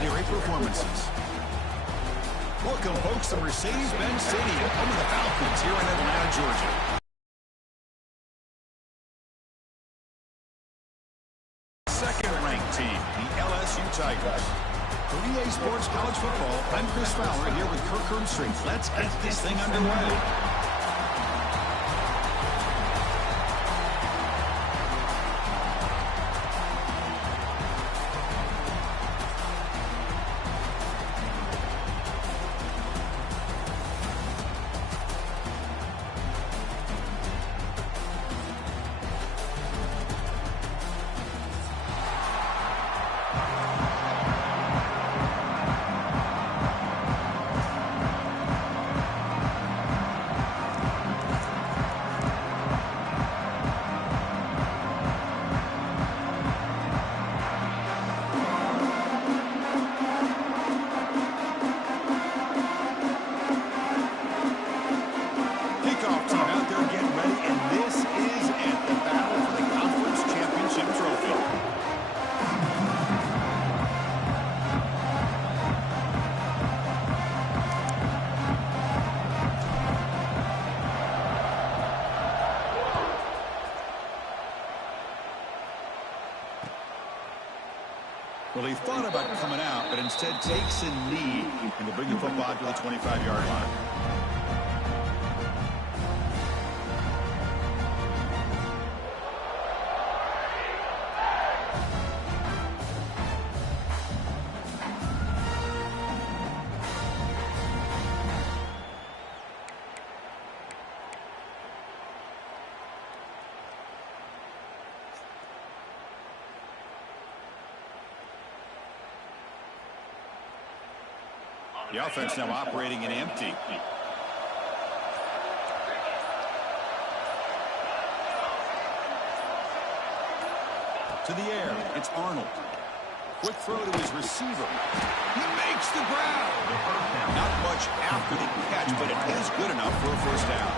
legendary performances. Welcome, folks, to Mercedes-Benz Stadium, home of the Falcons here in Atlanta, Georgia. Second-ranked team, the LSU Tigers. For EA Sports College Football, I'm Chris Fowler here with Kirk Herbstreit. Let's get this thing underway. Well, he thought about coming out, but instead takes a knee and will bring the football to the 25-yard line. The offense now operating in empty. To the air, it's Arnold. Quick throw to his receiver. He makes the grab. Not much after the catch, but it is good enough for a first down.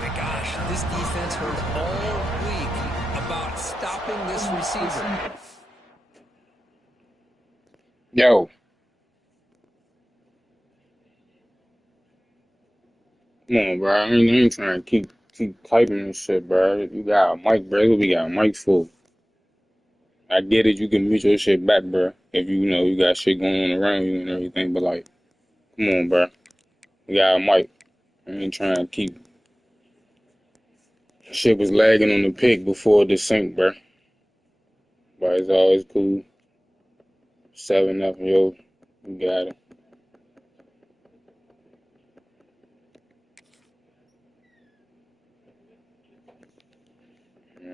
My gosh, this defense heard all week about stopping this receiver. Yo. Come on, bro. I ain't trying to keep typing this shit, bro. You got a mic, bro. We got a mic full. I get it. You can mute your shit back, bro. If you know you got shit going on around you and everything. But like, come on, bro. We got a mic. I ain't trying to keep. Shit was lagging on the pick before the sync, bro. But it's always cool. 7-0, yo. You got it.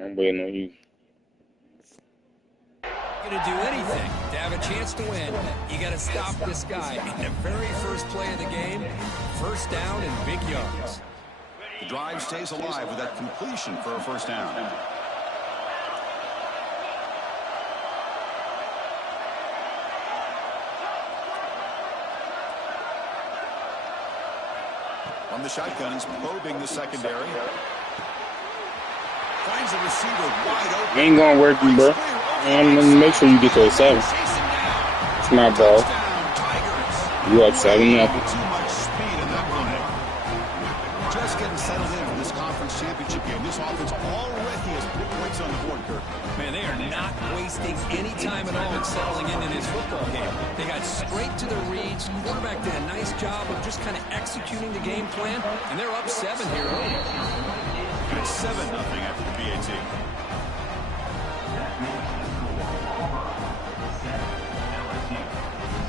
I'm waiting on you. Going to do anything to have a chance to win. You got to stop this guy in the very first play of the game. First down and big yards. The drive stays alive with that completion for a first down. On the shotgun, he's probing the secondary. Finds a receiver wide open. Ain't gonna work you, bro. I'm gonna make sure you get to a 7. It's my ball. You up 7-0. Too much speed in that one. Just getting settled in for this conference championship game. This offense already has big points on the board, Kirk. Man, they are not wasting any time at all in settling into this football game. They got straight to the reads. Quarterback did a nice job of just kind of executing the game plan, and they're up 7 here early. And it's 7-0 after the BAT.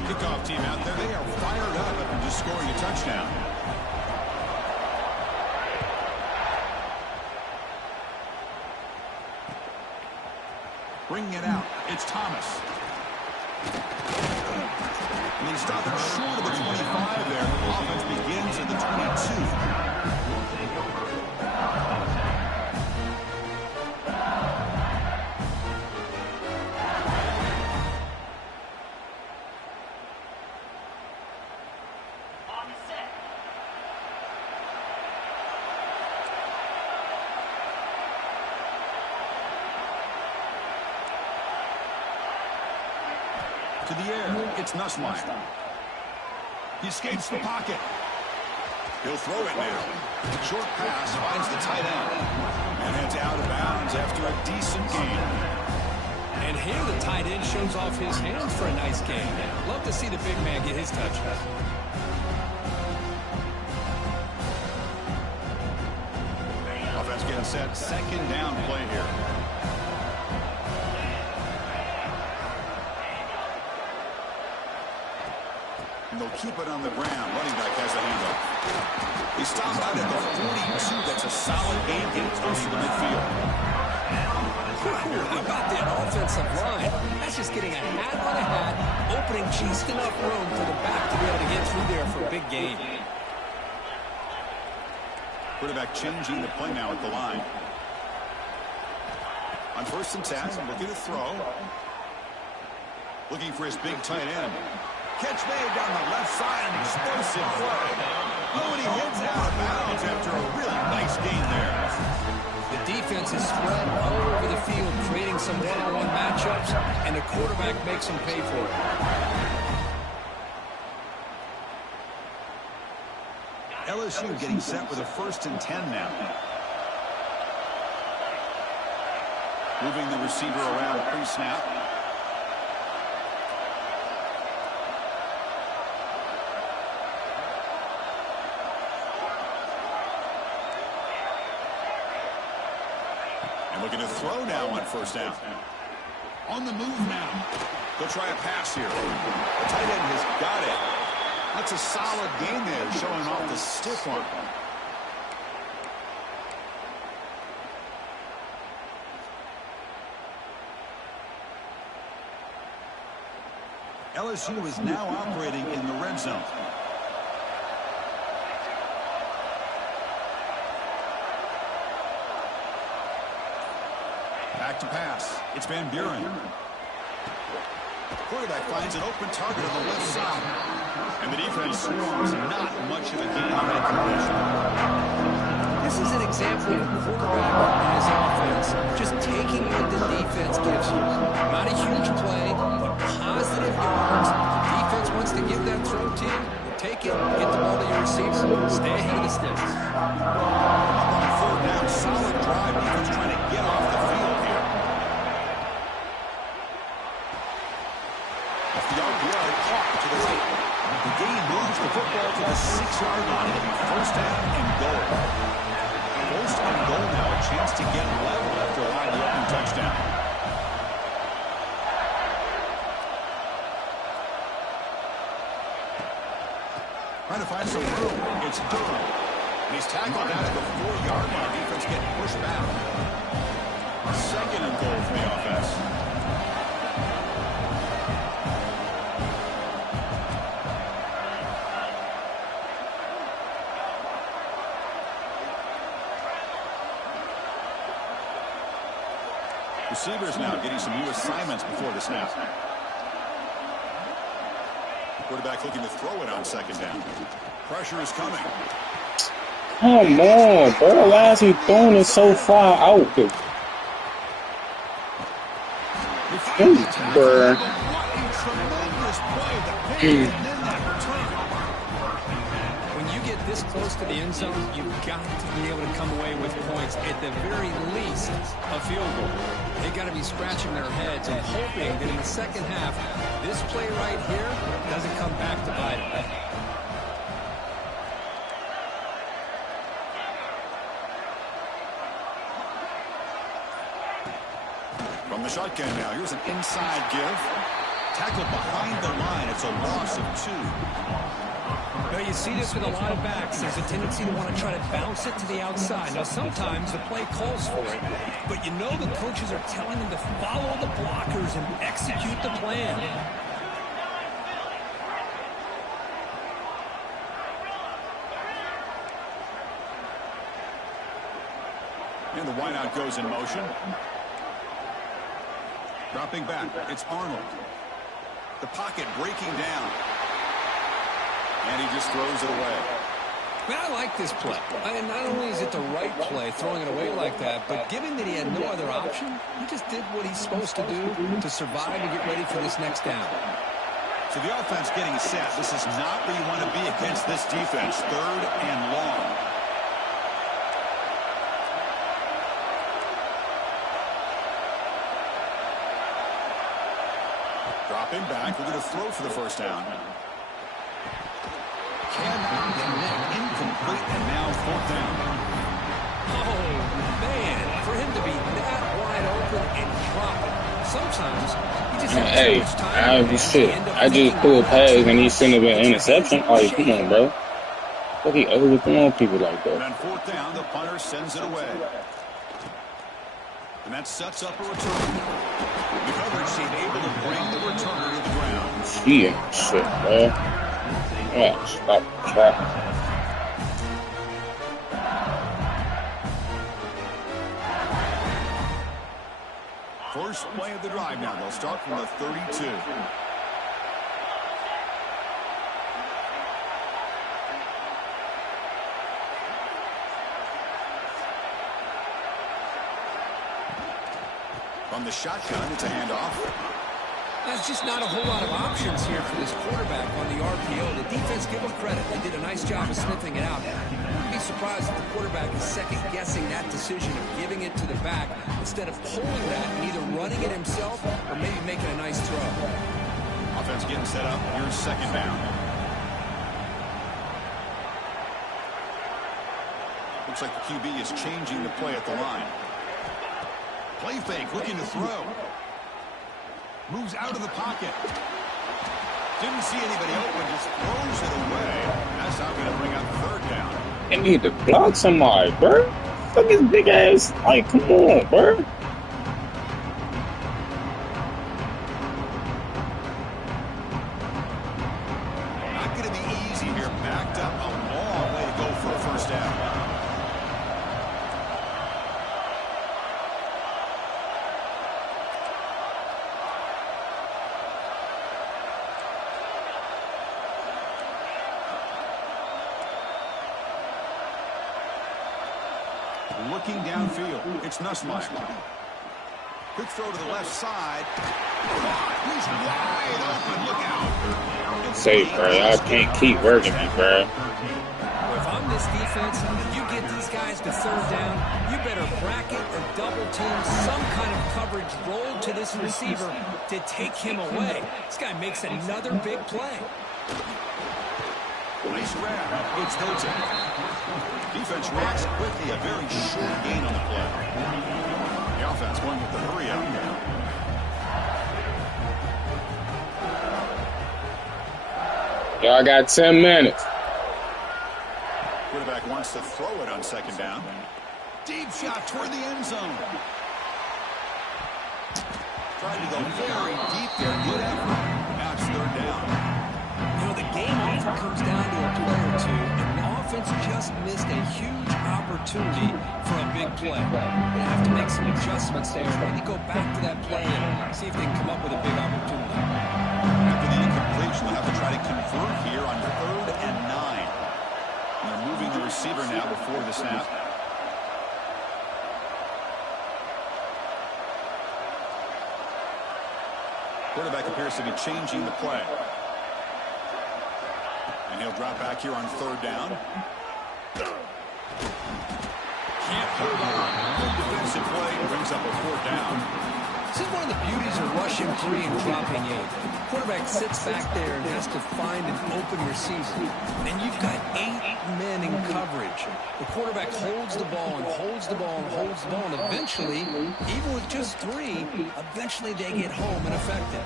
Kickoff team out there. They are fired up after just scoring a touchdown. Bringing it out. It's Thomas. And they stop it short of the 25 there. The offense begins at the 22. To the air, it's Nussmeier. He escapes the pocket. He'll throw it now. Short pass finds the tight end. And heads out of bounds after a decent gain. And here the tight end shows off his hands for a nice game. Love to see the big man get his touch. Offense getting set. Second down play here. And they'll keep it on the ground. Running back has the handoff. He stopped out at the 42. That's a solid gain. Getting close to the midfield. How about that offensive line? That's just getting a hat on a hat, opening just enough room for the back to be able to get through there for a big gain. Quarterback changing the play now at the line. On 1st and 10, looking to throw. Looking for his big tight end. Catch made down the left side, an explosive play. Oh, and he heads out of bounds after a really nice gain there. The defense is spread all over the field, creating some one-on-one matchups, and the quarterback makes them pay for it. LSU getting set with a 1st and 10 now. Moving the receiver around pre-snap. And looking to throw now on 1st down. On the move now. They'll try a pass here. The tight end has got it. That's a solid gain there, showing off the stiff arm. LSU is now operating in the red zone. Back to pass. It's Van Buren. Quarterback finds an open target on the left side. And the defense swarms not much of a gain on that completion. This is an example of a quarterback and his offense just taking what the defense gives you. Not a huge play, but positive yards. The defense wants to give that throw to you. Take it, get the ball to your receiver, stay ahead of the sticks. On 3rd down, solid drive. Defense trying to get off the field here. Off the RPO, caught to the right. The gain moves the football to the 6-yard line. It'll be 1st down and goal. 1st and goal now. A chance to get level after allowing the open touchdown. Trying to find some room. It's Durham. And he's tackled down at the 4-yard line. Defense getting pushed back. 2nd and goal for the offense. Receivers now getting some new assignments before the snap. Quarterback looking to throw it on 2nd down. Pressure is coming. Come on, bro. Why is he throwing it so far out? Bro. When you get this close to the end zone, you've got to be able to come away with points, at the very least, a field goal. They've got to be scratching their heads and hoping that in the second half, this play right here doesn't come back to bite them. From the shotgun now, here's an inside give. Tackled behind the line. It's a loss of 2. Now you see this with a lot of backs. There's a tendency to want to try to bounce it to the outside. Now sometimes the play calls for it, but you know the coaches are telling them to follow the blockers and execute the plan. And the wideout goes in motion. Dropping back, it's Arnold. The pocket breaking down. And he just throws it away. Man, I like this play. And not only is it the right play, throwing it away like that, but given that he had no other option, he just did what he's supposed to do to survive and get ready for this next down. So the offense getting set. This is not where you want to be against this defense. 3rd and long. Dropping back. We're going to throw for the first down. Cannot connect. Incomplete. And now 4th down. Oh, man. For him to be that wide open and drop it. Sometimes he just has too much time. I just threw a pass and he sent up an interception. Like, come on, bro. But he overthrowing people like that. And on 4th down, the punter sends it away. And that sets up a return. The coverage team able to bring the returner to the ground. Shit, bro. Yeah, stop the trap. First play of the drive now. They'll start from the 32. From the shotgun, it's a handoff. There's just not a whole lot of options here for this quarterback on the RPO. The defense, give them credit. They did a nice job of sniffing it out. Wouldn't be surprised if the quarterback is second-guessing that decision of giving it to the back instead of pulling that and either running it himself or maybe making a nice throw. Offense getting set up. Here's 2nd down. Looks like the QB is changing the play at the line. Play fake, looking to throw. Moves out of the pocket. Didn't see anybody open, just throws it away. That's not going to bring up 3rd down. They need to block somebody, bro. Fuck his big ass. Like, come on, bro. Not going to be easy here. Backed up a long way to go for a first down. Looking downfield, it's Nussmeier. Quick throw to the left side. He's wide open. Look out. Say, bro, I can't keep working me, bro. If I'm this defense, you get these guys to 3rd down, you better bracket or double team some kind of coverage roll to this receiver to take him away. This guy makes another big play. Nice grab. It's Hilton. Defense reacts quickly. A very short gain on the play. The offense going with the hurry up. Y'all got 10 minutes. Quarterback wants to throw it on 2nd down. Deep shot toward the end zone. Tried to go very deep there. Good effort. Now it's 3rd down. You know, the game often comes down to a play or two, and the offense just missed a huge opportunity for a big play. They have to make some adjustments there. Maybe go back to that play and see if they can come up with a big opportunity. After the incompletion, they'll have to try to convert here on 3rd and 9. And they're moving the receiver now before the snap. Quarterback appears to be changing the play. And he'll drop back here on 3rd down. Can't hold on. Good defensive play. Brings up a 4th down. This is one of the beauties of rushing 3 and dropping 8. The quarterback sits back there and has to find an open receiver. And you've got 8 men in coverage. The quarterback holds the ball and holds the ball and holds the ball. And eventually, even with just 3, eventually they get home and affect it.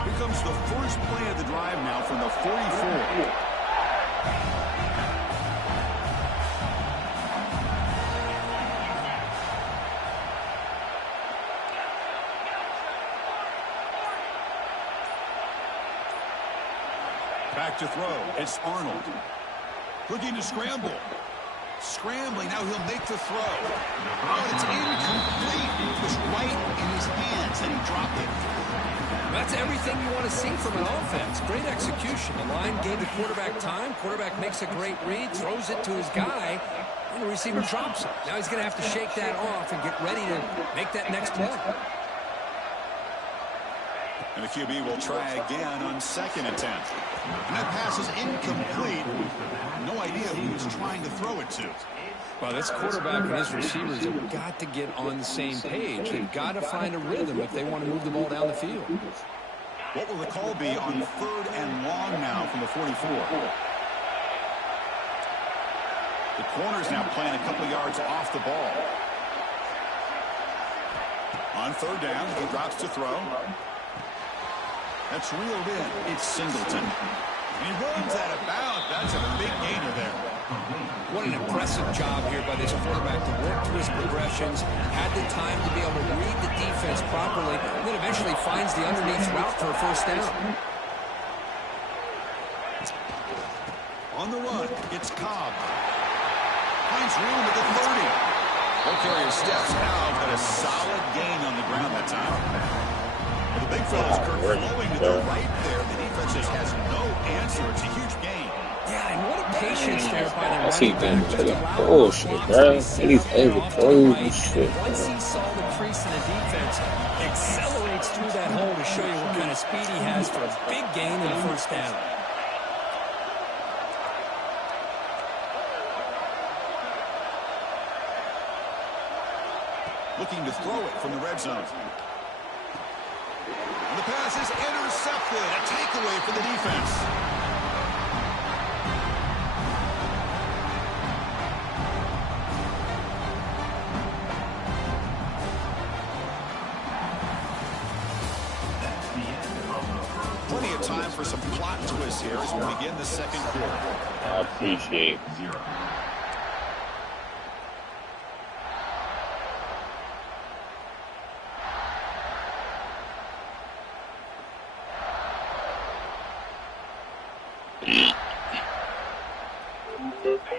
Here comes the first play of the drive now from the 44. Back to throw. It's Arnold. Looking to scramble. Scrambling. Now he'll make the throw. Oh, it's incomplete. It was right in his hands and he dropped it. That's everything you want to see from an offense. Great execution. The line gave the quarterback time. Quarterback makes a great read, throws it to his guy, and the receiver drops it. Now he's going to have to shake that off and get ready to make that next play. And the QB will try again on 2nd and 10. And that pass is incomplete. No idea who he was trying to throw it to. Well, this quarterback and his receivers have got to get on the same page. They've got to find a rhythm if they want to move the ball down the field. What will the call be on 3rd and long now from the 44? The corner's now playing a couple yards off the ball. On 3rd down, he drops to throw. That's reeled in. It's Singleton. And he runs out of bounds. That's a big gainer there. What an impressive job here by this quarterback to work through his progressions, had the time to be able to read the defense properly, and then eventually finds the underneath route for a 1st down. On the run, it's Cobb. Finds room at the 30. Ball carrier steps out, but a solid gain on the ground that time. Well, the big fella's flowing to the right there. The defense just has no answer. It's a huge gain. Yeah, and what a patience there by the I see running them back. to the bullshit, bro. These overthrows and shit. Once he saw the crease in the defense, accelerates through that hole to show you what kind of speed he has for a big gain in the 1st down. Looking to throw it from the red zone. And the pass is intercepted. A takeaway for the defense. Plenty of time for some plot twists here as we begin the 2nd quarter. I appreciate it.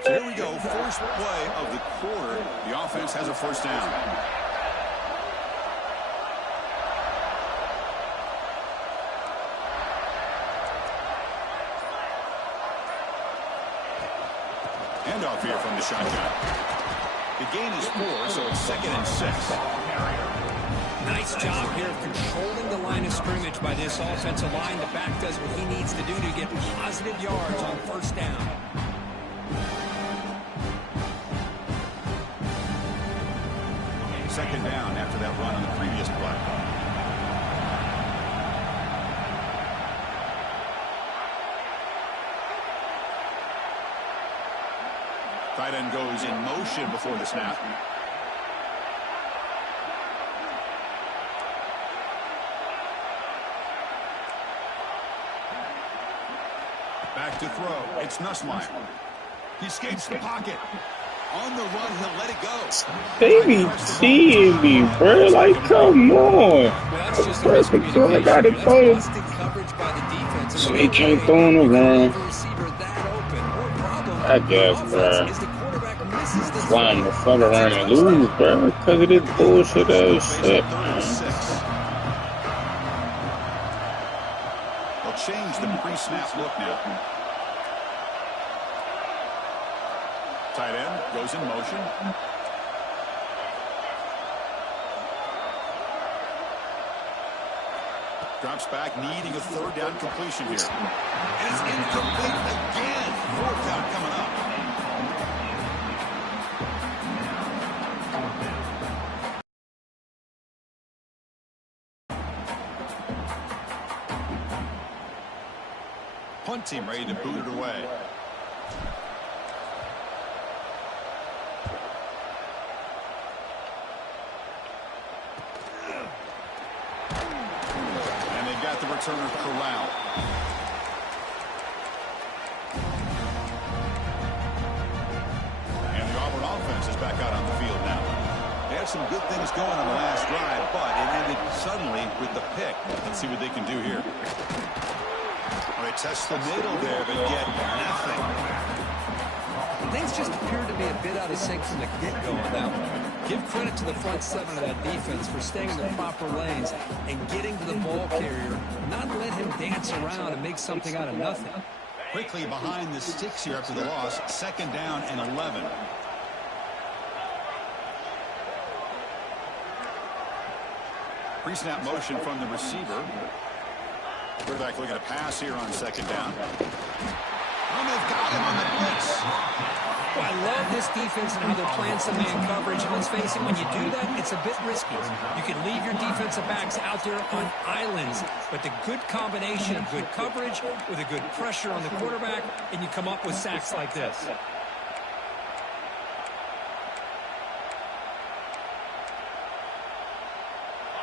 So here we go, first play of the quarter. The offense has a 1st down. Handoff here from the shotgun. The gain is 4, so it's 2nd and 6. Nice job here of controlling the line of scrimmage by this offensive line. The back does what he needs to do to get positive yards on 1st down. Second down after that run on the previous play. Tight end goes in motion before the snap. Back to throw. It's Nussmeier. He escapes the pocket. On the run, he'll let it go. They be seeing me, bro. Like, come on. Well, that's just Perfect throw. I got it throw. So he can't throw on the run. I guess, bro. Why I'm the fuck around and lose, bro. Because of this bullshit ass shit. They'll change the pre-snap look now. Tight end goes in motion. Drops back, needing a 3rd down completion here. And it's incomplete again. 4th down coming up. Punt team ready to boot it away. The returner Corral. And the Auburn offense is back out on the field now. They had some good things going on the last drive, but it ended suddenly with the pick. Let's see what they can do here. All right, test the middle there, but get nothing. Things just appear to be a bit out of sync from the get-go on that one. Give credit to the front 7 of that defense for staying in the proper lanes and getting to the ball carrier, not let him dance around and make something out of nothing. Quickly behind the sticks here after the loss. 2nd down and 11. Pre-snap motion from the receiver. Quarterback looking to pass here on second down. Oh, they've got him on the blitz. Well, I love this defense and how they're playing some man coverage. And let's face it, when you do that, it's a bit risky. You can leave your defensive backs out there on islands, but the good combination of good coverage with a good pressure on the quarterback, and you come up with sacks like this.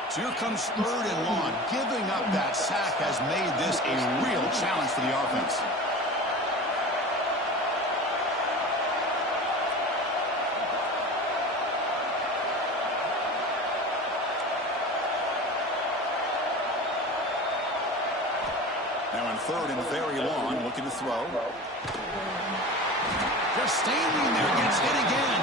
So here comes 3rd and long. Giving up that sack has made this a real challenge for the offense. Now in 3rd and very long, looking to throw. Just standing there, gets hit again.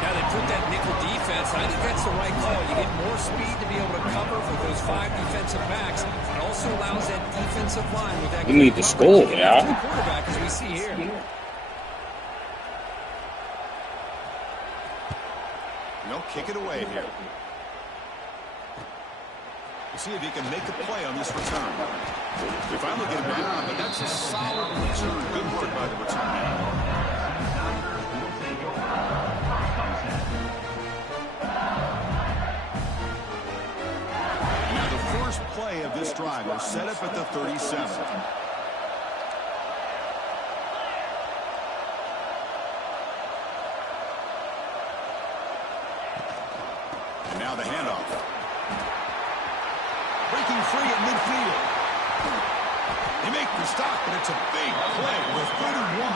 Now they put that nickel defense. I think that's the right call. You get more speed to be able to cover for those 5 defensive backs. It also allows that defensive line with that. You need to score, yeah. The quarterback, as we see here. They'll kick it away here. See if he can make a play on this return. We finally get him down, but that's a solid return. Good work by the return man. Play of this drive will set up at the 37. And now the handoff. Breaking free at midfield. They make the stop, but it's a big play with 31.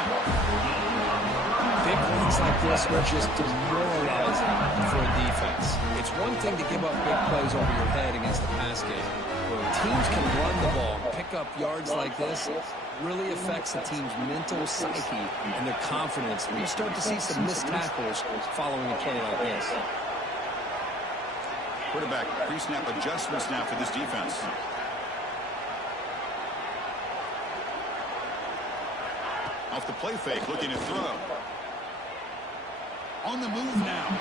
Big plays like this are just demoralizing for a defense. It's one thing to give up big plays over your head against the pass game. When teams can run the ball and pick up yards like this, it really affects the team's mental psyche and their confidence. You start to see some missed tackles following a play like this. Quarterback pre-snap adjustments now for this defense. Off the play fake, looking to throw. On the move now.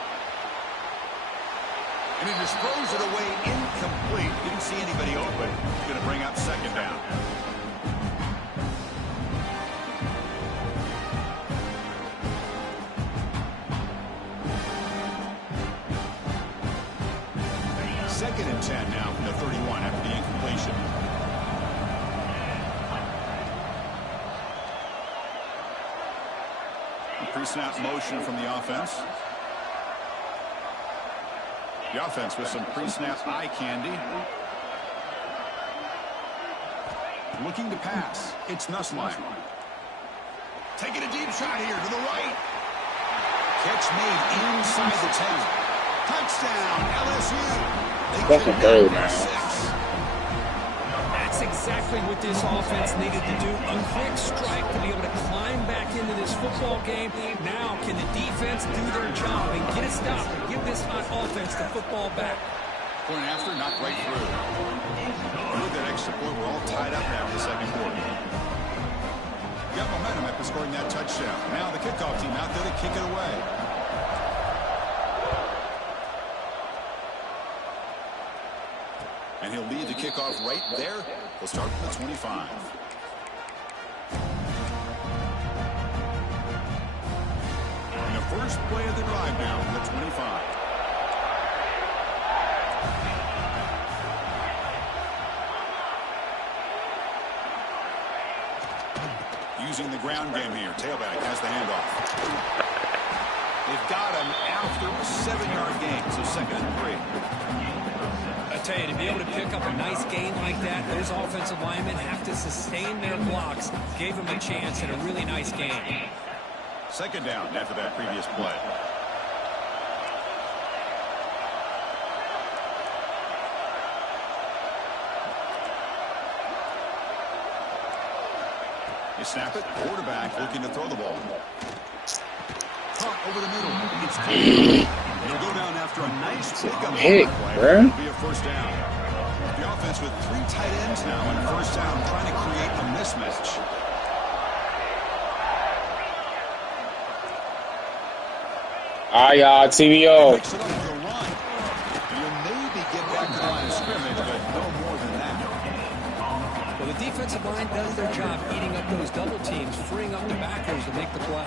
And he just throws it away incomplete. Didn't see anybody open. He's going to bring up second down. Second and 10 now from the 31 after the incompletion. Pre-snap motion from the offense. The offense with some pre-snap eye candy. Looking to pass. It's Nussmeier. Taking a deep shot here to the right. Catch made inside the 10. Touchdown, LSU. That's a third, man. That's exactly what this offense needed to do. A quick strike to be able to climb back into this football game. Now, can the defense do their job and get a stop and give this hot offense the football back? Point after, knocked right through. With that extra point, we're all tied up now in the second quarter. Got momentum after scoring that touchdown. Now the kickoff team out there to kick it away. And he'll lead the kickoff right there. We'll start from the 25. And the first play of the drive now from the 25. Using the ground game here. Tailback has the handoff. They've got him after a 7-yard gain, so second and 3. I tell you, to be able to pick up a nice gain like that, those offensive linemen have to sustain their blocks. Gave them a chance at a really nice gain. Second down after that previous play. You snap it. Quarterback looking to throw the ball. Caught over the middle. It's Kevo. He'll go down after a nice pickup. Hey, bro. It'll be a first down. The offense with 3 tight ends now on first down, trying to create a mismatch. TVO. Mix it up with a run. You'll maybe get back to the line of scrimmage, but no more than that. defensive line does their job eating up those double teams, freeing up the backers to make the play.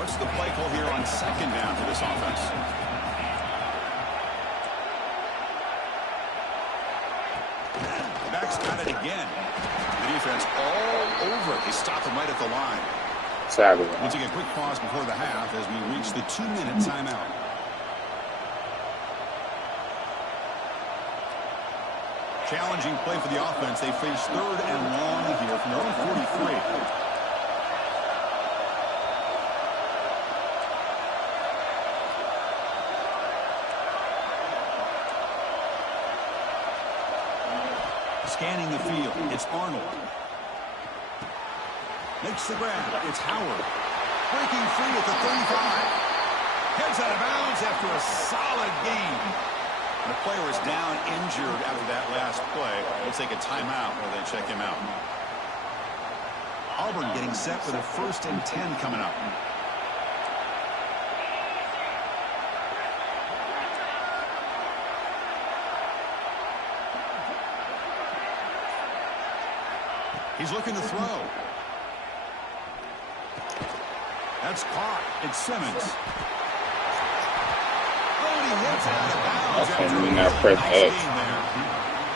What's the play call here on second down for this offense? The back's got it again. The defense all over it. They stop him right at the line. We'll take a quick pause before the half as we reach the 2-minute timeout. Challenging play for the offense. They face 3rd and long here from their own 43. Scanning the field, it's Arnold. Makes the grab, it's Howard. Breaking free at the 35. Heads out of bounds after a solid gain. The player is down injured after that last play. They'll take a timeout while they check him out. Auburn getting set for the 1st and 10 coming up. He's looking to throw. That's caught. It's Simmons. Oh, and he hits out of bounds after a nice gain there.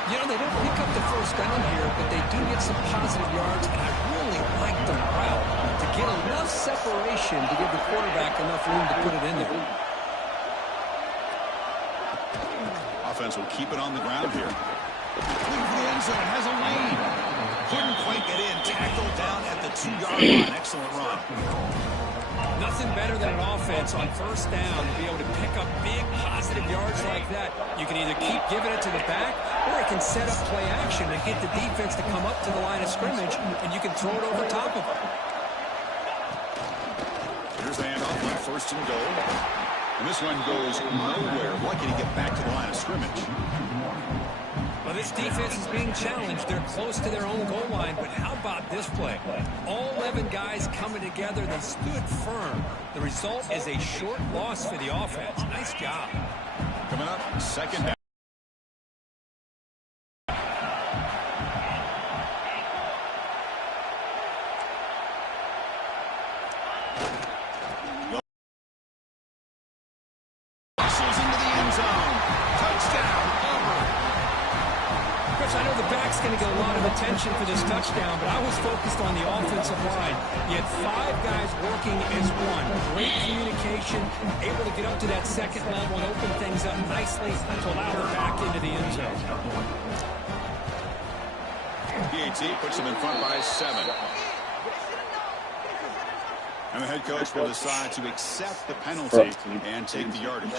You know, they don't pick up the first down here, but they do get some positive yards, and I really like the route to get enough separation to give the quarterback enough room to put it in there. Offense will keep it on the ground here. Looking for the end zone, has a lane. Couldn't quite get in. Tackled down at the 2-yard line. Excellent run. Nothing better than an offense on first down to be able to pick up big positive yards like that. You can either keep giving it to the back, or it can set up play action and get the defense to come up to the line of scrimmage, and you can throw it over top of them. Here's the handoff on 1st and goal. And this one goes nowhere. Lucky to get back to the line of scrimmage. Well, this defense is being challenged. They're close to their own goal line, but how about this play? All 11 guys coming together. They stood firm. The result is a short loss for the offense. Nice job. Coming up, 2nd down. Into the end zone. Touchdown, Auburn. Chris, I know the back's going to get a lot of attention for this touchdown, but I was focused on the offensive line. You had 5 guys working as one. Great communication, able to get up to that second level and open things up nicely to allow her back into the end zone. PAT puts them in front by 7. And the head coach will decide to accept the penalty and take the yardage.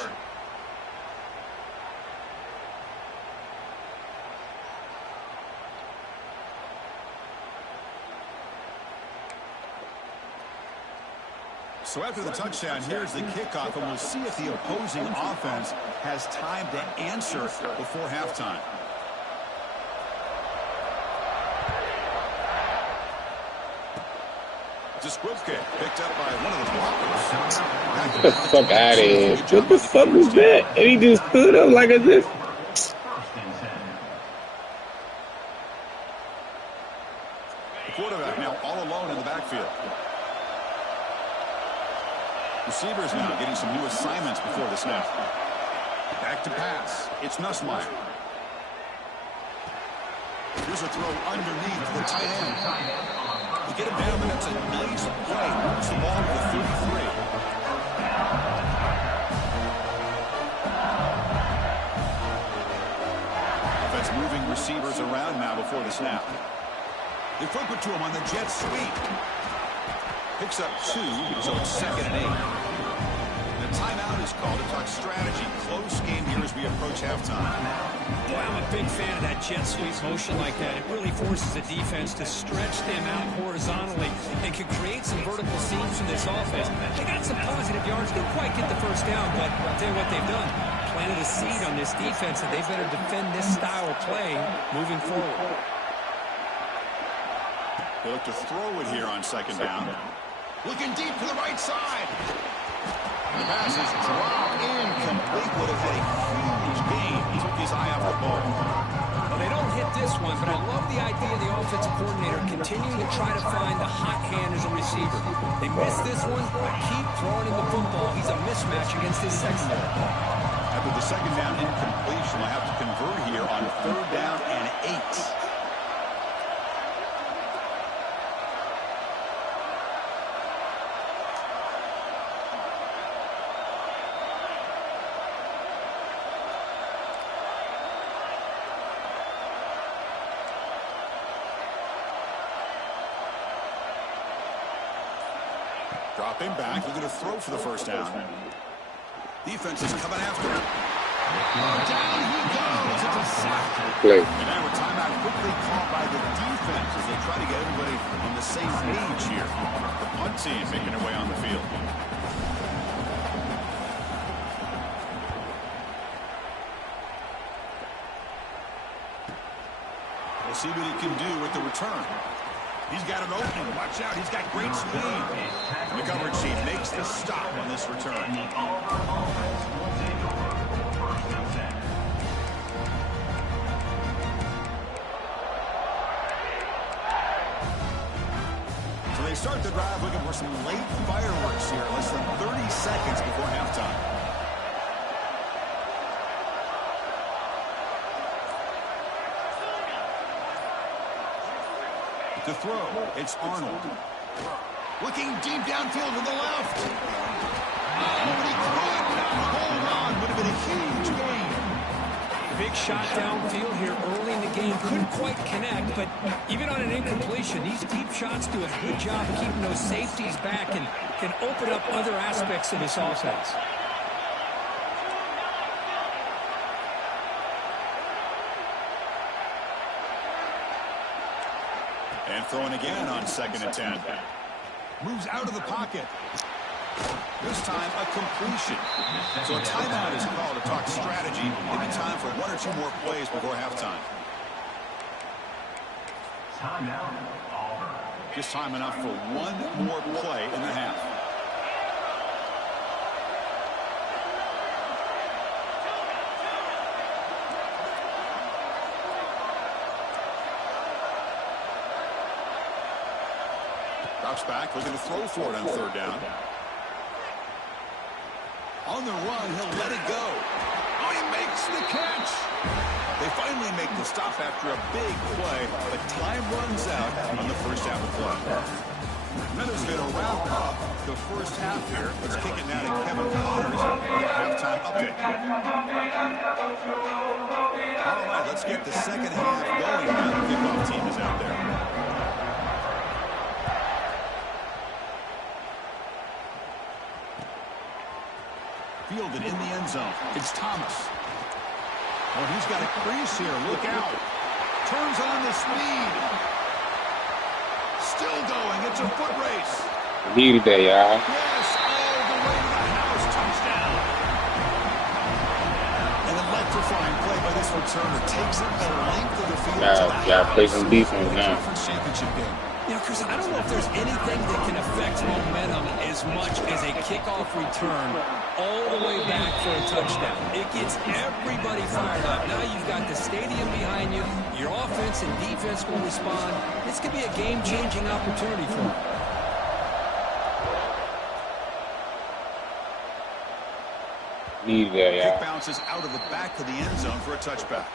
So after the touchdown, here's the kickoff, and we'll see if the opposing offense has time to answer before halftime. It's a squib kick picked up by one of the blockers. Get the fuck out of here. What the fuck was that? And he just stood up like a this. The quarterback now all alone in the backfield. Receivers now getting some new assignments before the snap. Back to pass. It's Nussmeier. Here's a throw underneath to the tight end. You get him down, but that's a nice play. It's the ball to the 33. Offense moving receivers around now before the snap. They flip it to him on the jet sweep. Picks up 2, so it's 2nd and 8. The timeout is called to talk strategy. Close game here as we approach halftime. Boy, I'm a big fan of that jet sweep motion like that. It really forces the defense to stretch them out horizontally and can create some vertical seams for this offense. They got some positive yards. Didn't quite get the first down, but I'll tell you what they've done. Planted a seed on this defense, and they better defend this style of play moving forward. They look to throw it here on 2nd down. Looking deep to the right side. The pass is dropped incomplete. Would have had a huge gain. He took his eye off the ball. Well, they don't hit this one, but I love the the idea of the offensive coordinator continuing to try to find the hot hand as a receiver. They missed this one, but keep throwing him the football. He's a mismatch against his secondary. After the second down incompletion, they'll have to convert here on 3rd down and 8. Drop him back. Looking to throw for the first down. Defense is coming after him. Down he goes. It's a sack. Play. And now a timeout quickly called by the defense as they try to get everybody on the same page here. The punt team making their way on the field. We'll see what he can do with the return. He's got an opening. Watch out. He's got great speed. And the coverage team makes the stop on this return. So they start the drive looking for some late fireworks here. Less than 30 seconds before halftime. To throw, it's Arnold. Looking deep downfield to the left. Oh, but he could hold on. Would have been a huge gain. Big shot downfield here early in the game. Couldn't quite connect, but even on an incompletion, these deep shots do a good job of keeping those safeties back and can open up other aspects of this offense. And throwing again on 2nd and 10. Moves out of the pocket. This time a completion. So a timeout is called to talk strategy. Maybe time for 1 or 2 more plays before halftime. Just time enough for 1 more play in the half. Drops back, looking to throw for it on 3rd down. On the run, he'll let it go. Oh, he makes the catch. They finally make the stop after a big play, but time runs out on the first half of play. Minutes going to wrap up the first half here. Let's kick it now to Kevin Connors for the halftime update. All right, let's get the second half going now. The kickoff team is out there. Fielded in the end zone. It's Thomas. Oh, he's got a crease here. Look out. Turns on the speed. Still going. It's a foot race. Needed that, y'all. Yes, all the way to the house. Touchdown. An electrifying play by this returner. Takes it the length of the field to the house. Play some defense now. Championship game. You know, Chris, I don't know if there's anything that can affect momentum as much as a kickoff return all the way back for a touchdown. It gets everybody fired up. Now you've got the stadium behind you. Your offense and defense will respond. This could be a game-changing opportunity for them. Need that, Kick y'all. bounces out of the back of the end zone for a touchback.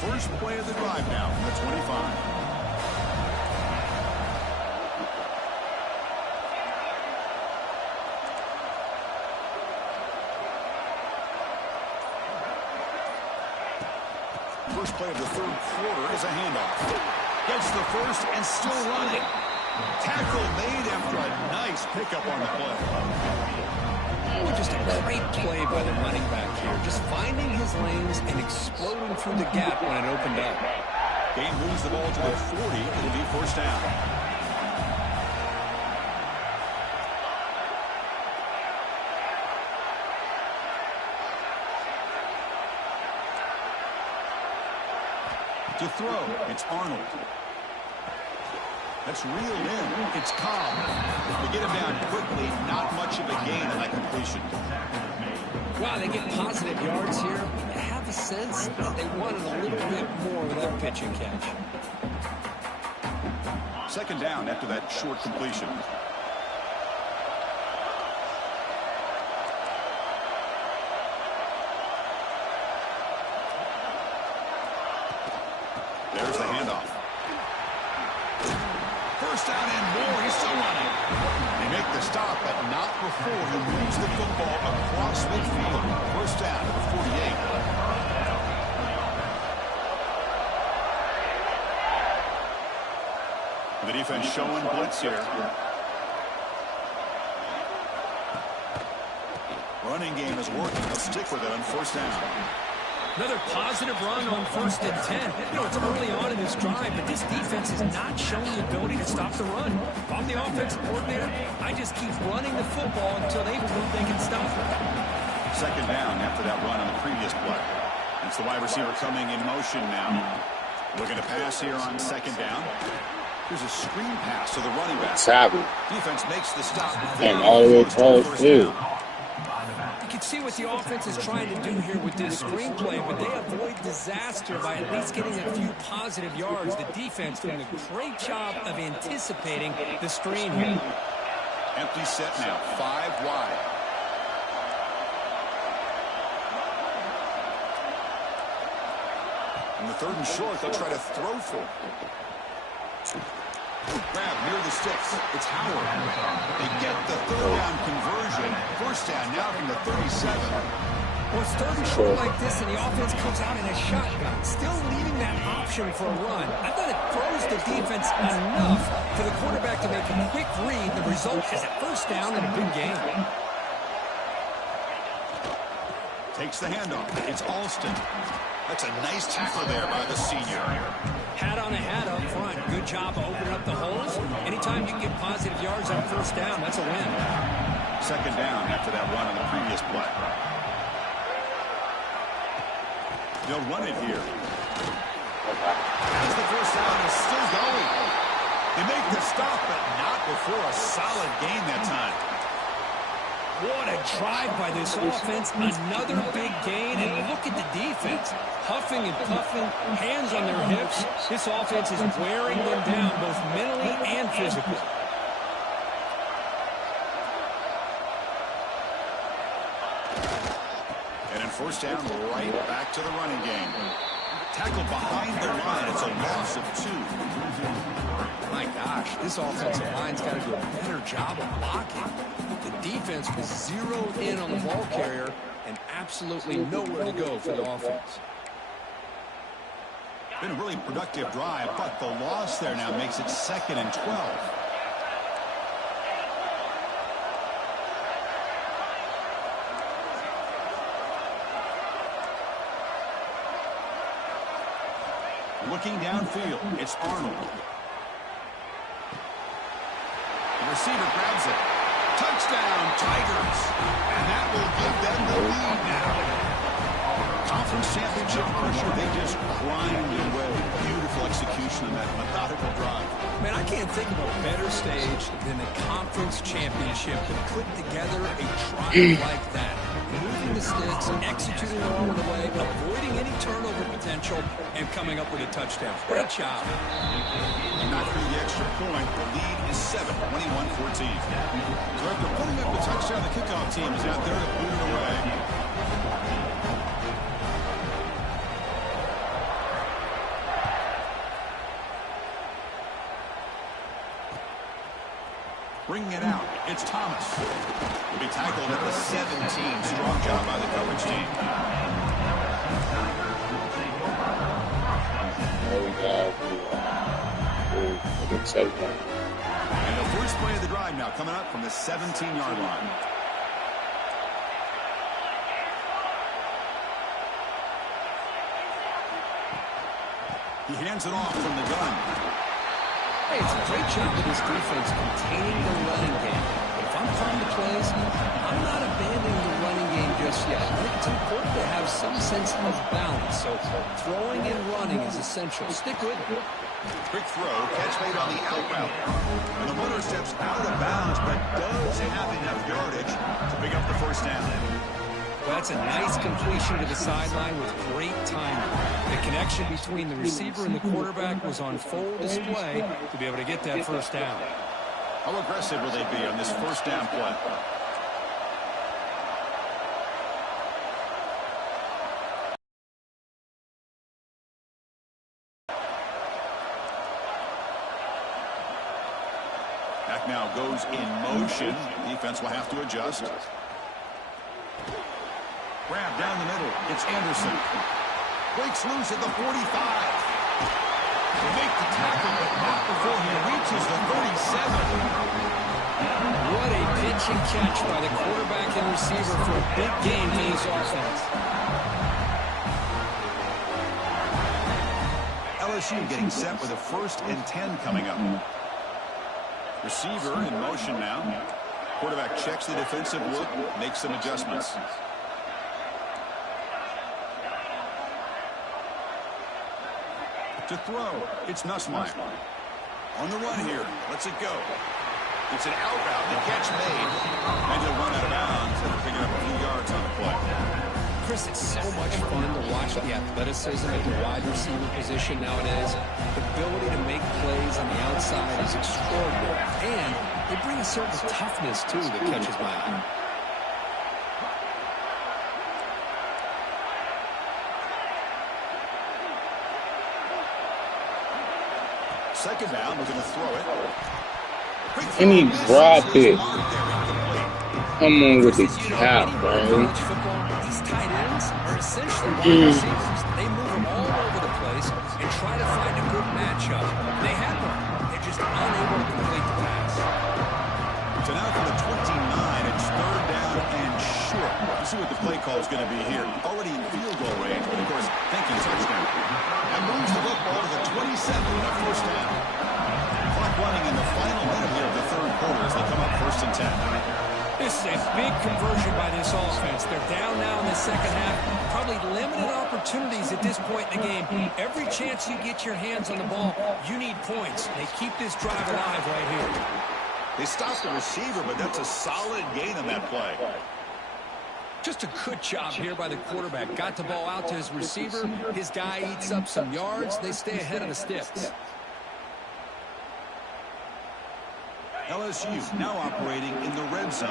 First play of the drive now from the 25. First play of the 3rd quarter is a handoff. Gets the first and still running. Tackle made after a nice pickup on the play. Just a great play by the running back here. Just finding his lanes and exploding through the gap when it opened up. Game moves the ball to the 40. It'll be first down. To throw, it's Arnold. That's reeled in. It's Cobb. They get him down quickly. Not much of a gain on that completion. Wow, they get positive yards here. I have a sense that they wanted a little bit more with that pitch and catch. Second down after that short completion. There's the handoff. First down and more. He's still running. They make the stop, but not before he moves the football across midfield. First down at the 48. The defense showing blitz here. Running game is working. They'll stick with it on first down. Another positive run on 1st and 10. You know, it's early on in this drive, but this defense is not showing the ability to stop the run. If I'm the offensive coordinator, I just keep running the football until they prove they can stop it. Second down after that run on the previous play. It's the wide receiver coming in motion now. Looking to pass here on second down. Here's a screen pass to the running back. Savage. Defense makes the stop. And all the way across, too. You can see what the offense is trying to do here with this screenplay, but they avoid disaster by at least getting a few positive yards. The defense doing a great job of anticipating the screen here. Empty set now, 5 wide. On the third and short, they'll try to throw for. Grab near the sticks. It's Howard. They get the third down conversion. First down now from the 37. Well, it's third and short like this, and the offense comes out in a shotgun, still leaving that option for a run. I thought it throws the defense enough for the quarterback to make a quick read. The result is a first down and a big gain. Takes the handoff. It's Alston. That's a nice tackle there by the senior. Hat on a hat up front. Good job of opening up the holes. Anytime you can get positive yards on first down, that's a win. Second down after that run on the previous play. They'll run it here. As the first down is still going. They make the stop, but not before a solid gain that time. What a drive by this offense. Another big gain, and look at the defense. Huffing and puffing, hands on their hips. This offense is wearing them down, both mentally and physically. And in first down, right back to the running game. Tackled behind the line. It's a loss of 2. My gosh, this offensive line's got to do a better job of blocking. The defense was zeroed in on the ball carrier and absolutely nowhere to go for the offense. Been a really productive drive, but the loss there now makes it 2nd and 12. Looking downfield, it's Arnold. The receiver grabs it. Touchdown, Tigers. And that will give them the lead now. Conference championship pressure, they just grind away. Beautiful execution on that methodical drive. Man, I can't think of a better stage than the conference championship to put together a trial like that. Moving the sticks, executing along the way, avoiding any turnover potential, and coming up with a touchdown. Great job. Not through the extra point. The lead is 7, 21-14. So after putting up the touchdown, the kickoff team is out there to boot it away. Bringing it out, it's Thomas. Will be tackled at the 17. Strong job by the coverage team. And the first play of the drive now coming up from the 17-yard line. He hands it off from the gun. Hey, it's a great job of this defense containing the running game. If I'm calling the plays, I'm not abandoning the running game just yet. I think it's important to have some sense of balance. So throwing and running is essential. Stick with it. Quick throw, catch made on the out route. And the runner steps out of bounds, but does have enough yardage to pick up the first down. Well, that's a nice completion to the sideline with great timing. The connection between the receiver and the quarterback was on full display to be able to get that first down. How aggressive will they be on this first down play? Back now goes in motion. Defense will have to adjust. Grab down the middle. It's Anderson. Breaks loose at the 45. They make the tackle, but not before he reaches the 37. What a pitch and catch by the quarterback and receiver for a big game for this offense. LSU getting set with a 1st and 10 coming up. Receiver in motion now. Quarterback checks the defensive look, makes some adjustments. To throw, it's Nussmeier. On the run here, lets it go. It's an out route, the catch made. And he'll run out of bounds after picking up a few yards on the play. Chris, it's so much fun to watch the athleticism at the wide receiver position nowadays. The ability to make plays on the outside is extraordinary. And they bring a certain toughness, too, that catches my eye. Second down, we're going to throw it. And he dropped it. Come on with the cap, bro. These tight ends are essentially wide receivers. They move them all over the place and try to find a good matchup. They have them. They're just unable to complete the pass. So now from the 29, it's 3rd down and short. Let's see what the play call is going to be here. Already in field goal range, but of course, thinking touchdown. That moves the football to the 27 on that first down. Clock running in the final minute here of the 3rd quarter as they come up 1st and 10. This is a big conversion by this offense. They're down now in the second half. Probably limited opportunities at this point in the game. Every chance you get your hands on the ball, you need points. They keep this drive alive right here. They stopped the receiver, but that's a solid gain on that play. Just a good job here by the quarterback. Got the ball out to his receiver. His guy eats up some yards. They stay ahead of the sticks. LSU now operating in the red zone.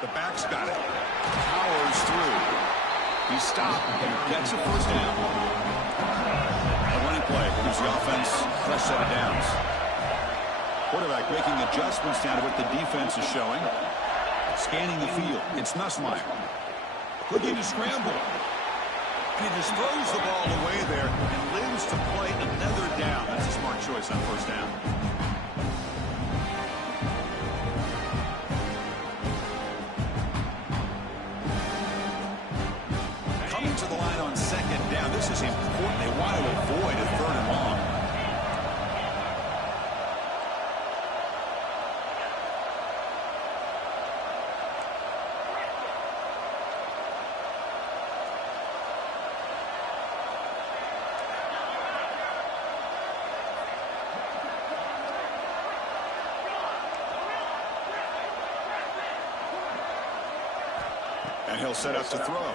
The back's got it. Powers through. He stopped and gets a first down. A running play gives the offense a fresh set of downs. Quarterback making adjustments down to what the defense is showing. Scanning the field. It's Nussmeier. Looking to scramble. And he just throws the ball away there and lives to play another down. That's a smart choice on first down. Coming to the line on 2nd down. This is important. They want to avoid a 3rd and long. And he'll set up to throw.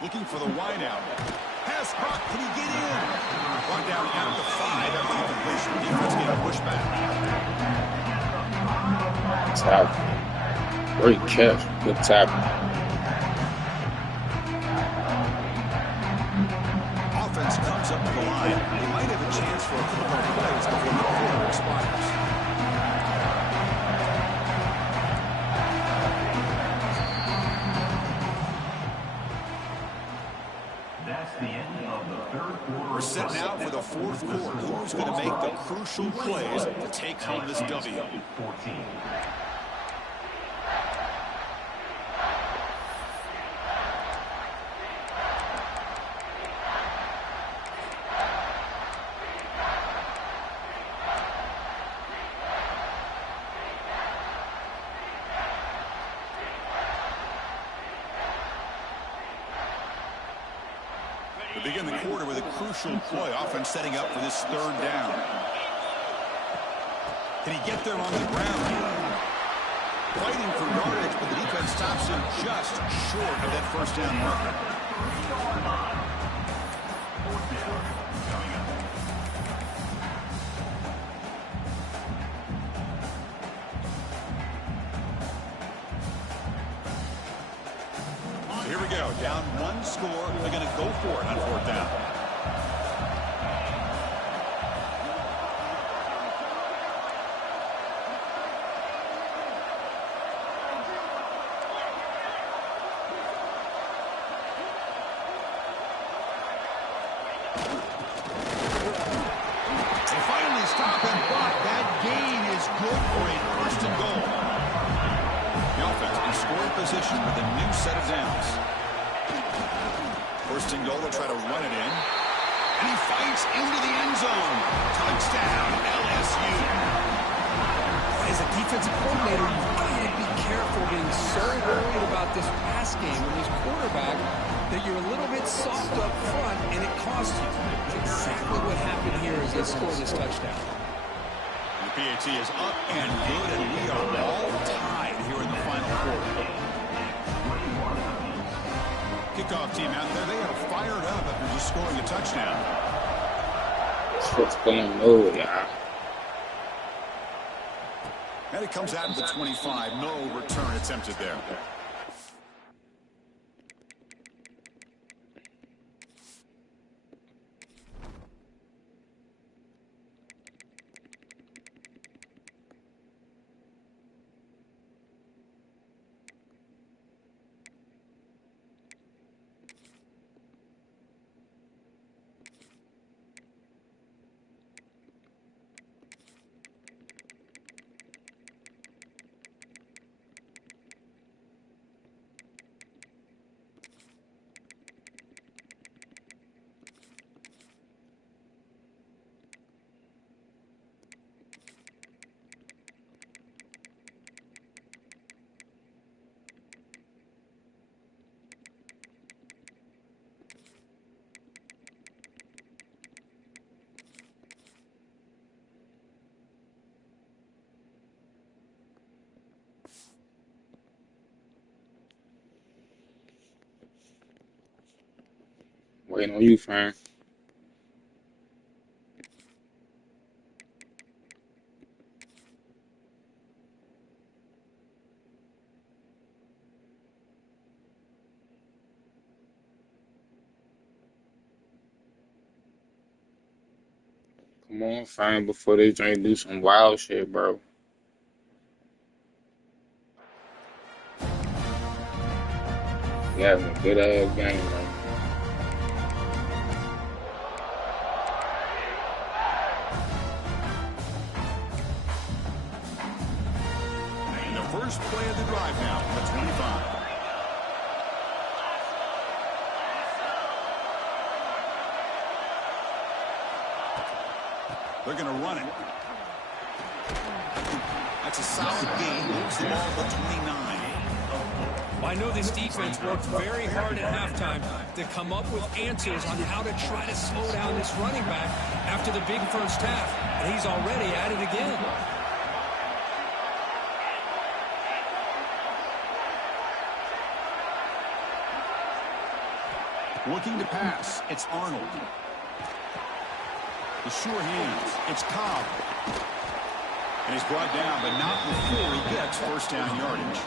Looking for the wideout. Pass caught. Can he get in? Brought down at the 5 after the completion. Defense getting pushed back. Tackle. Great catch. Good tackle. Offense comes up to the line. They might have a chance for a couple more plays before the quarter expires. We're set now for the 4th quarter. Who's going to make the crucial plays to take home this W? We begin the quarter with a crucial play. Offense setting up for this third down. Can he get there on the ground? Fighting for yardage, but the defense stops him just short of that first down marker. So here we go. Down one score. They're going to go for it on fourth down. Position with a new set of downs. First and goal, they'll try to run it in. And he fights into the end zone. Touchdown, LSU. As a defensive coordinator, you've got to be careful being so worried about this pass game and this quarterback that you're a little bit soft up front and it costs you. That's exactly what happened here as they scored this touchdown. The PAT is up and good, and we are all tied here in the final quarter. Kickoff team out there, they are fired up after just scoring a touchdown. What's going on, yeah? And it comes out of the 25. No return attempted there. Waiting on you, fam. Come on, fam, before they try to do some wild shit, bro. You having a good ass game, bro. First play of the drive now from the 25. They're going to run it. That's a solid game. Moves the ball to 29. Well, I know this defense worked very hard at halftime to come up with answers on how to try to slow down this running back after the big first half. And he's already at it again. Looking to pass, it's Arnold. The sure hands, it's Cobb. And he's brought down, but not before he gets first down yardage.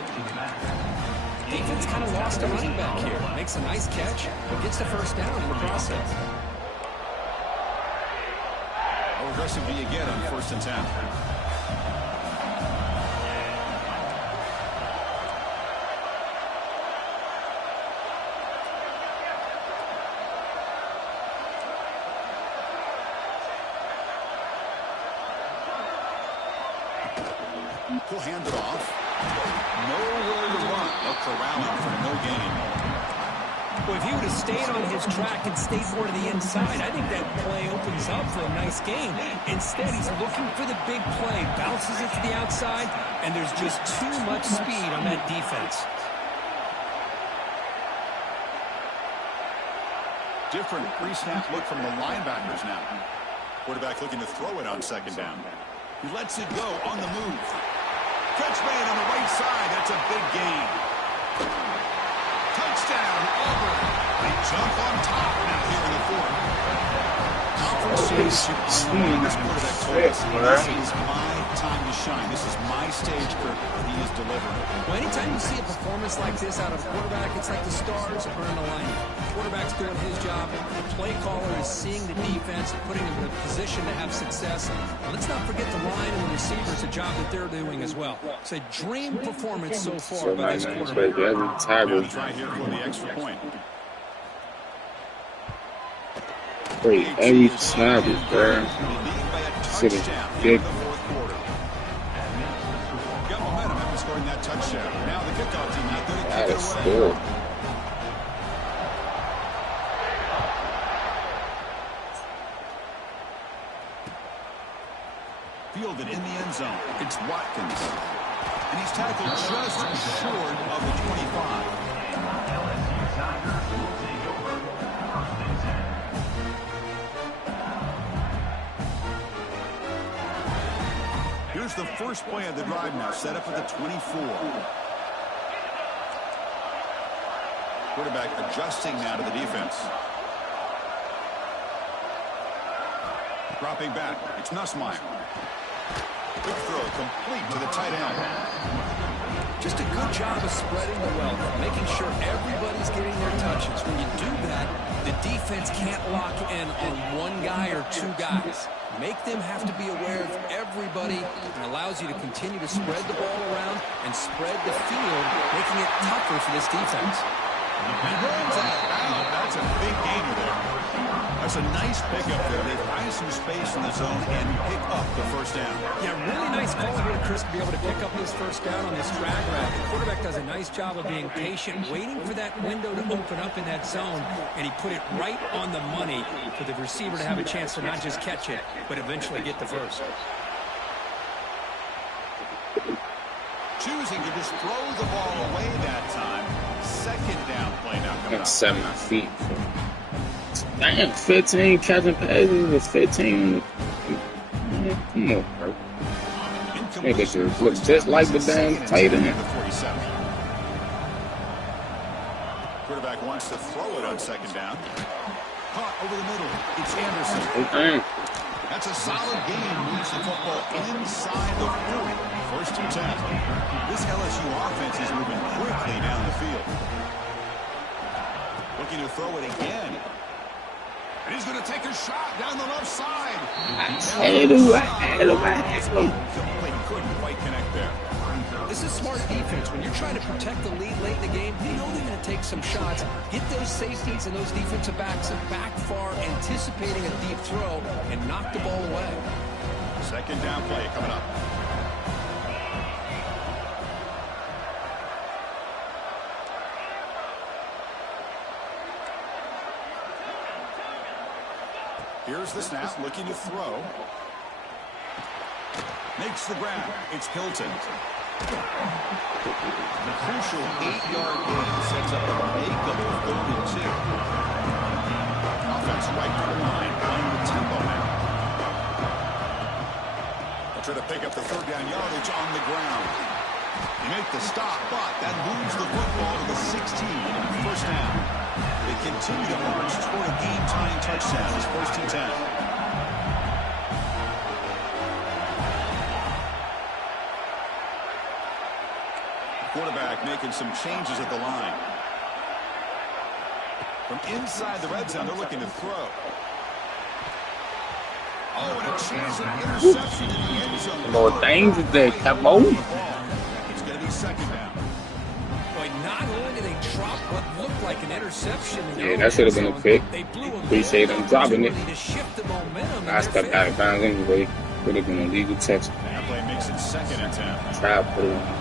Defense kind of lost a running back here. Makes a nice catch, but gets the first down in the process. How aggressive do you get on first and 10? He'll hand it off. Nowhere to run. A corralling for no gain. Well, if he would have stayed on his track and stayed more to the inside, I think that play opens up for a nice gain. Instead, he's looking for the big play. Bounces it to the outside, and there's just too much speed on that defense. Different pre-snap look from the linebackers now. Quarterback looking to throw it on second down. He lets it go on the move. Catch made on the right side. That's a big gain. Touchdown, Auburn. They jump on top now here in the fourth. Conference championship. This quarterback told us, this is my time to shine. This is my stage, Kirk, and he is delivering. Well, anytime you see a performance like this out of a quarterback, it's like the stars are in alignment. The quarterback's doing his job. The play caller is seeing the defense and putting them in a position to have success. And let's not forget the line and the receivers, a job that they're doing as well. It's a dream performance so far by this quarterback. Now try here for the extra point. Wait, every tackle, bro. Shit is big. Got momentum after scoring that touchdown. Now the kickoff team out there to That kick is it cool. away. Fielded in the end zone. It's Watkins. And he's tackled just short of the 25. Here's the first play of the drive now, set up at the 24. Quarterback adjusting now to the defense. Dropping back, it's Nussmeier. Quick throw, complete to the tight end. Just a good job of spreading the wealth, making sure everybody's getting their touches. When you do that, the defense can't lock in on one guy or two guys. Make them have to be aware of everybody, and allows you to continue to spread the ball around and spread the field, making it tougher for this defense. And runs out. Wow, that's a big gainer there. That's a nice pickup there. They find some space in the zone and pick up the first down. Yeah, really nice call here, Chris, to be able to pick up his first down on this drag route. The quarterback does a nice job of being patient, waiting for that window to open up in that zone, and he put it right on the money for the receiver to have a chance to not just catch it, but eventually get the first. Choosing to just throw the ball away that time. Second down play now coming up. 7 feet. Damn, 15 catching passes is 15. Come on, bro. Nigga look just like the damn tight end. Quarterback wants to throw it on second down. Caught over the middle. It's Anderson. Okay. That's a solid game. Moves the football inside the 40. First and 10. This LSU offense is moving quickly down the field. Looking to throw it again. And he's going to take a shot down the left side. Couldn't quite connect there. This is smart defense. When you're trying to protect the lead late in the game, you know they're going to take some shots. Get those safeties and those defensive backs back far, anticipating a deep throw, and knock the ball away. Second down play coming up. Here's the snap, looking to throw. Makes the grab. It's Hilton. The crucial 8-yard gain sets up a makeable 3rd and 2. Offense right to the line, playing with tempo now. They'll try to pick up the 3rd down yardage on the ground. They make the stop, but that moves the football to the 16. First down. They continue to march toward a game-tying touchdown. It's 1st and 10. Quarterback making some changes at the line. From inside the red zone, they're looking to throw. Oh, and a chance of interception in the end zone. More danger there, Kevo. It's going to be second down. Boy, not only did they drop what looked like an interception, Yeah, that should have been a pick. they blew a Appreciate them dropping it. to shift the momentum. I stepped out of bounds anyway. Would have been a legal touch. That play makes it 2nd and 10. Try to put it on.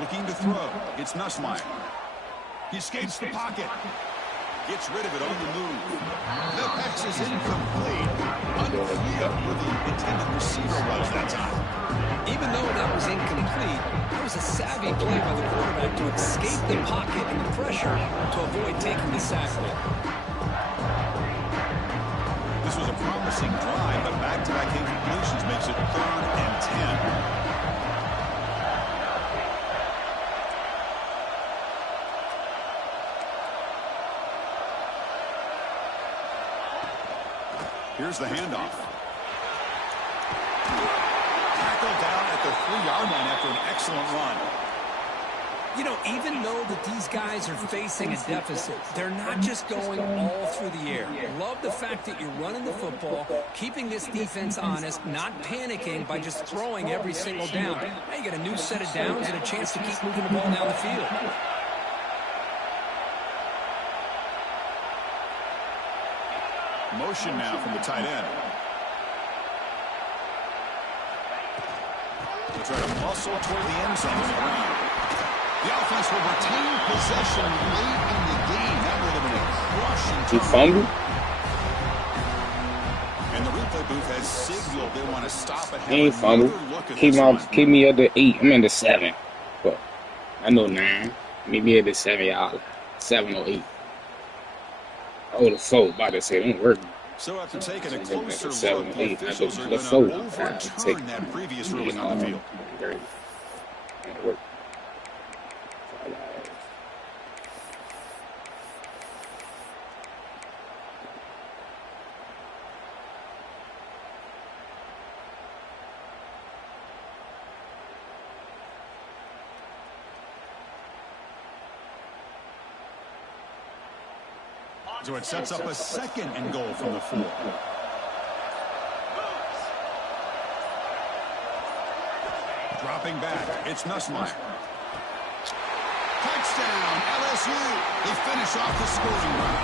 Looking to throw. It's Nussmeier. He escapes the pocket. Gets rid of it on the move. The pass is incomplete. Unclear who the intended receiver was that time. Even though that was incomplete, it was a savvy play by the quarterback to escape the pocket and the pressure to avoid taking the sack there. This was a promising drive, but back-to-back incompletions makes it 3rd and 10. Here's the handoff. Tackled down at the 3-yard line after an excellent run. You know, even though that these guys are facing a deficit, they're not just going all through the air. Love the fact that you're running the football, keeping this defense honest, not panicking by just throwing every single down. Now you got a new set of downs and a chance to keep moving the ball down the field. Motion now from the tight end. They'll try to muscle toward the end zone on the ground. The offense will retain possession late in the game. That would have been a crushing He fumbled? And the replay booth has signaled they want to stop it. He ain't fumbled. Keep me at the 8. I'm in the 7. But I know 9. Maybe at the 7, y'all. 7 or 8. I would have sold. About to say, don't work. So after taking a closer look, the 8. officials are The going to 4. overturn that previous ruling on the field. Work. So it sets up a 2nd and goal from the 4. Dropping back, it's Nussmeier. Touchdown, LSU. They finish off the scoring run.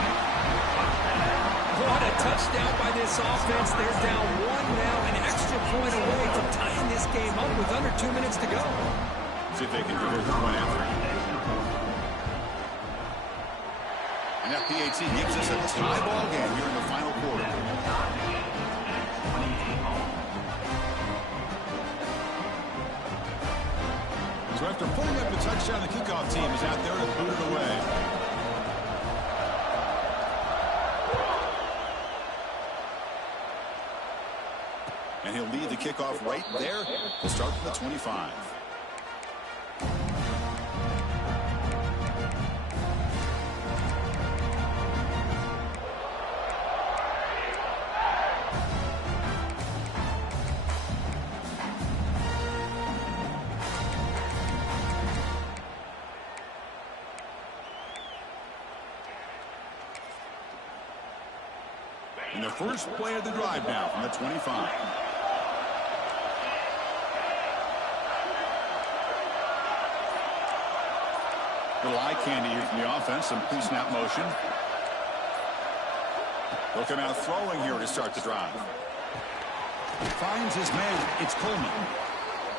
What a touchdown by this offense. They're down 1 now, an extra point away from tying this game up with under 2 minutes to go. See if they can convert the point after. And that PAT gives us a tie ball game here in the final quarter. So after pulling up the touchdown, the kickoff team is out there to boot it away. And he'll lead the kickoff right there to start from the 25. And the first play of the drive now from the 25. Little eye candy here from the offense. Some pre-snap motion. They'll come out throwing here to start the drive. Finds his man. It's Coleman.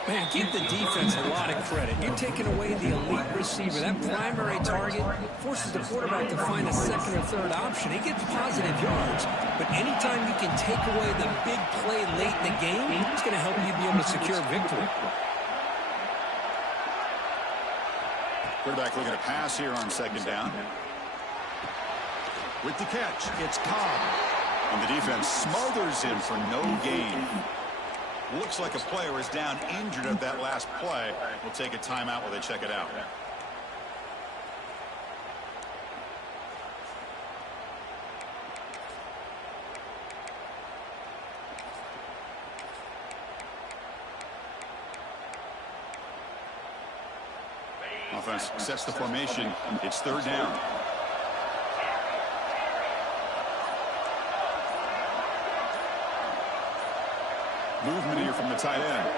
Man, give the defense a lot of credit. You're taking away the elite receiver. That primary target forces the quarterback to find a 2nd or 3rd option. He gets positive yards, but anytime you can take away the big play late in the game, it's going to help you be able to secure victory. Quarterback looking to pass here on 2nd down. With the catch, it's Cobb. And the defense smothers him for no gain. Looks like a player is down injured at that last play. We'll take a timeout while they check it out. Offense sets the formation. It's 3rd down. Movement here from the tight end.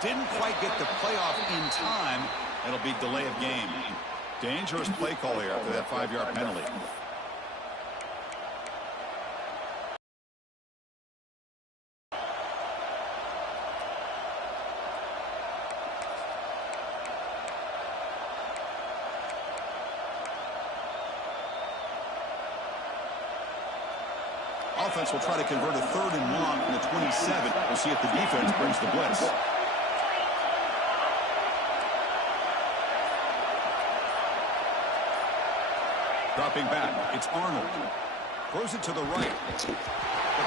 Didn't quite get the playoff in time. It'll be delay of game. Dangerous play call here after that 5-yard penalty. offense will try to convert a 3rd and long from the 27. We'll see if the defense brings the blitz. Dropping back, it's Arnold. Throws it to the right. But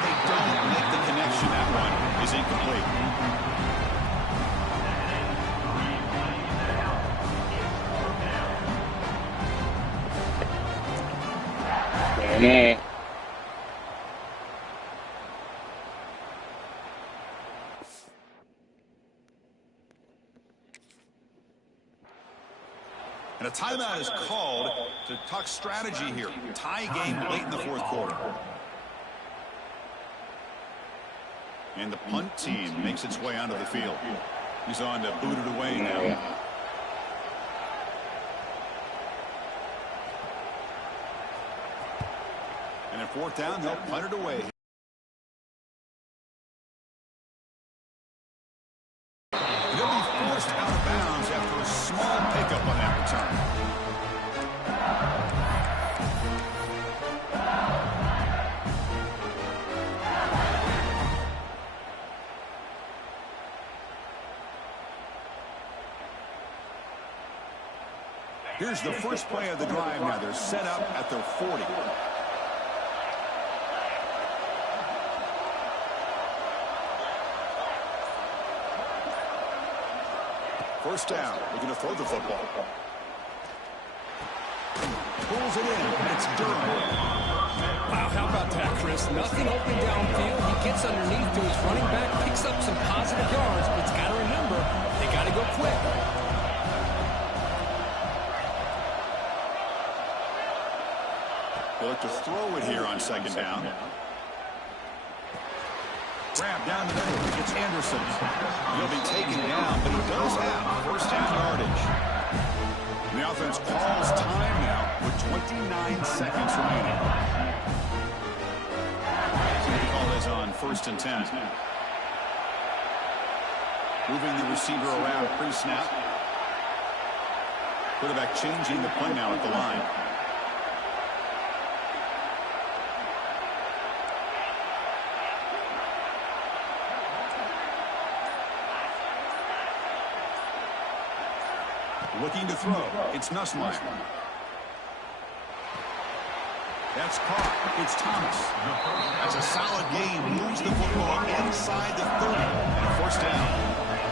they don't make the connection. That one is incomplete. Man. And a timeout is called to talk strategy here. Tie game late in the 4th quarter. And the punt team makes its way onto the field. He's on to boot it away now. And at 4th down, they'll punt it away. They'll be forced out of bounds after a small pickup on that return. Here's the first play of the drive now. They're set up at their 40. First down, looking to throw the football. Pulls it in, it's Durham. Wow, how about that, Chris? Nothing open downfield. He gets underneath to his running back, picks up some positive yards, but it's got to remember, they got to go quick. They look to throw it here on 2nd down. Grab down the middle. It's Anderson. He'll be taken down, but he does have 1st down yardage. And the offense calls time now with 29 seconds remaining. So the call is on 1st and 10. Moving the receiver around pre-snap. Quarterback changing the play now at the line. Looking to throw. It's Nussmeier. That's caught. It's Thomas. That's a solid gain. Moves the football inside the 30. And a 1st down.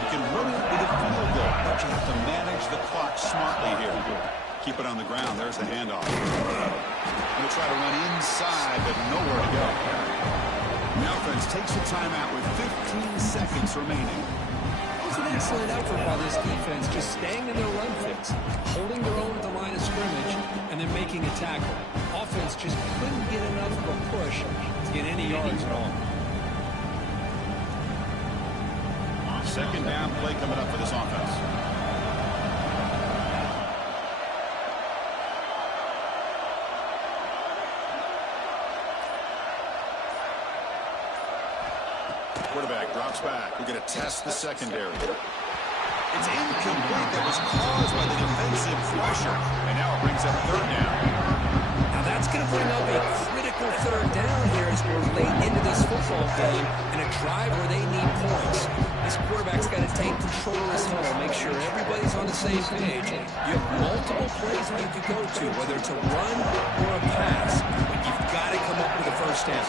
You can run it with a field goal, but you have to manage the clock smartly here. Keep it on the ground. There's the handoff. Going to try to run inside, but nowhere to go. The offense takes a timeout with 15 seconds remaining. It's an excellent effort by this defense, just staying in their run fix, holding their own at the line of scrimmage, and then making a tackle. Offense just couldn't get enough of a push to get any yards at all. 2nd down play coming up for this offense. Quarterback drops back. We're going to test the secondary. It's incomplete. That was caused by the defensive pressure. And now it brings up 3rd down. Now that's going to bring up a critical 3rd down here as we're late into this football game and a drive where they need points. This quarterback's got to take control of this huddle, make sure everybody's on the same page. You have multiple plays that you could go to, whether it's a run or a pass, but you've got to come up with a 1st down.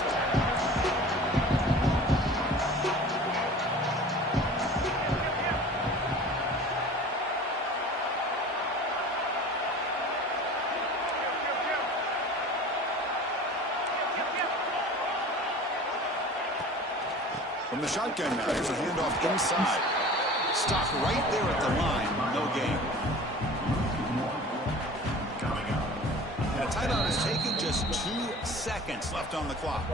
From the shotgun now, here's a handoff inside. Stopped right there at the line, no gain. And a timeout is taken, just 2 seconds left on the clock.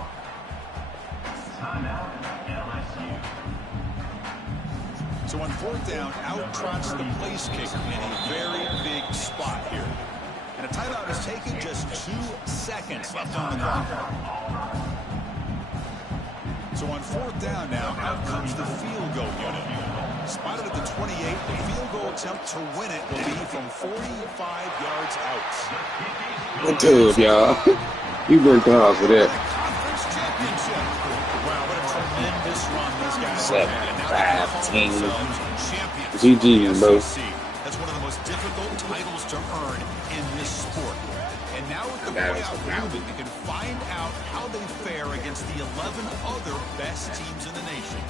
So on 4th down, out trots the place kicker in a very big spot here. And a timeout is taken, just 2 seconds left on the clock. So on 4th down now, out comes the field goal unit. Spotted at the 28, the field goal attempt to win it will be from 45 yards out. Good job, y'all. You worked hard for that. Conference championship. 7, And now 5, 10. champions GG's, bro. That's one of the most difficult titles to earn in this sport. And now with the playoff looming, they can find out how they fare against the 11 other best teams in the nation.